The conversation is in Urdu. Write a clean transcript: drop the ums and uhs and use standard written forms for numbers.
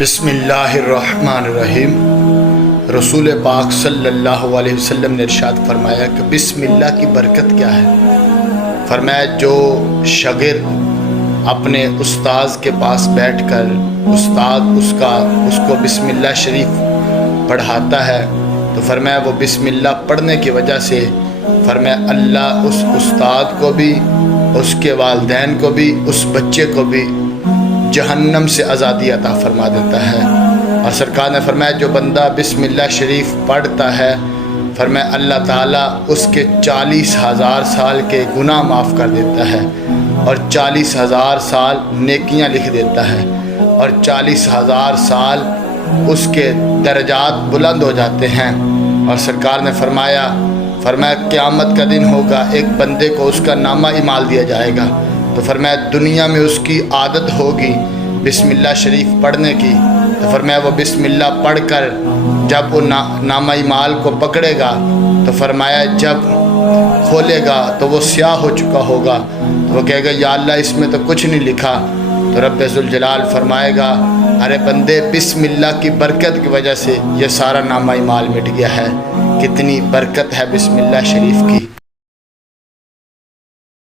بسم اللہ الرحمن الرحیم۔ رسول پاک صلی اللہ علیہ وسلم نے ارشاد فرمایا کہ بسم اللہ کی برکت کیا ہے۔ فرمایا جو شاگرد اپنے استاذ کے پاس بیٹھ کر استاد اس کو بسم اللہ شریف پڑھاتا ہے تو فرمایا وہ بسم اللہ پڑھنے کی وجہ سے فرمایا اللہ اس استاد کو بھی، اس کے والدین کو بھی، اس بچے کو بھی جہنم سے آزادی عطا فرما دیتا ہے۔ اور سرکار نے فرمایا جو بندہ بسم اللہ شریف پڑھتا ہے فرمایا اللہ تعالیٰ اس کے 40,000 سال کے گناہ معاف کر دیتا ہے اور 40,000 سال نیکیاں لکھ دیتا ہے اور 40,000 سال اس کے درجات بلند ہو جاتے ہیں۔ اور سرکار نے فرمایا قیامت کا دن ہوگا، ایک بندے کو اس کا نامہ اعمال دیا جائے گا تو فرمایا دنیا میں اس کی عادت ہوگی بسم اللہ شریف پڑھنے کی، تو فرمایا وہ بسم اللہ پڑھ کر جب وہ نامہ اعمال کو پکڑے گا تو فرمایا جب کھولے گا تو وہ سیاہ ہو چکا ہوگا، تو وہ کہے گا یا اللہ اس میں تو کچھ نہیں لکھا، تو رب ذوالجلال فرمائے گا ارے بندے بسم اللہ کی برکت کی وجہ سے یہ سارا نامہ اعمال مٹ گیا ہے۔ کتنی برکت ہے بسم اللہ شریف کی۔